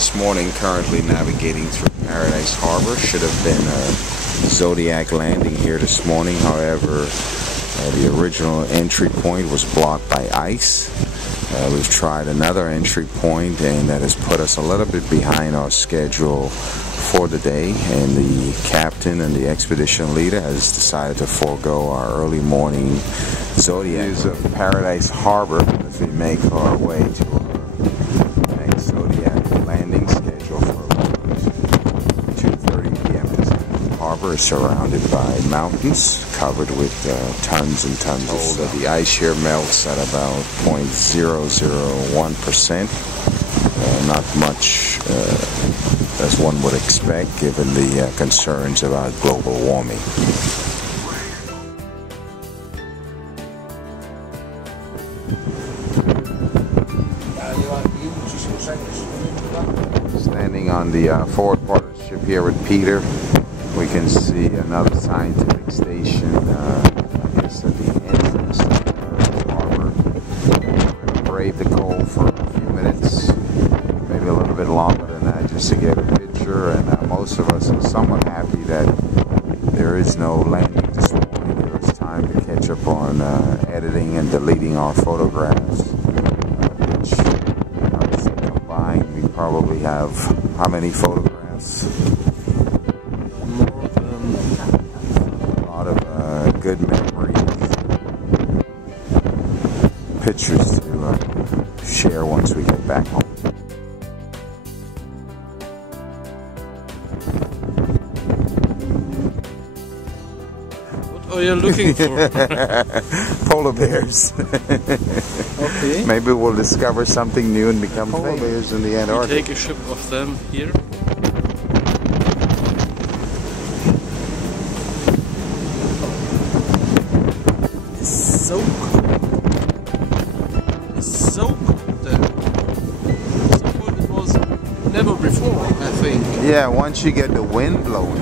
this morning, currently navigating through Paradise Harbor. Should have been a Zodiac landing here this morning. However, the original entry point was blocked by ice. We've tried another entry point, and that has put us a little bit behind our schedule for the day, and the captain and the expedition leader has decided to forego our early morning Zodiac of Paradise Harbor as we make our way to our next Zodiac landing schedule for about 2:30 p.m. Pacific. Harbor is surrounded by mountains covered with tons and tons of snow. The ice here melts at about 0.001%. Not much as one would expect given the concerns about global warming. Standing on the forward part of the ship here with Peter, we can see another scientific station, I guess at the entrance of the harbor. We're going to brave the cold for a few minutes, maybe a little bit longer than that, just to get a picture. And most of us are somewhat happy that there is no landing this morning. There is time to catch up on editing and deleting our photographs, which obviously combined we probably have how many photographs? A lot of good memories, pictures to share once we get back home. What are you looking for? Polar bears. Okay. Maybe we'll discover something new and become polar bears in the Antarctica. We take a ship of them here. It's so cold. It's so cold there. So cold it was never before, I think. Yeah, once you get the wind blowing.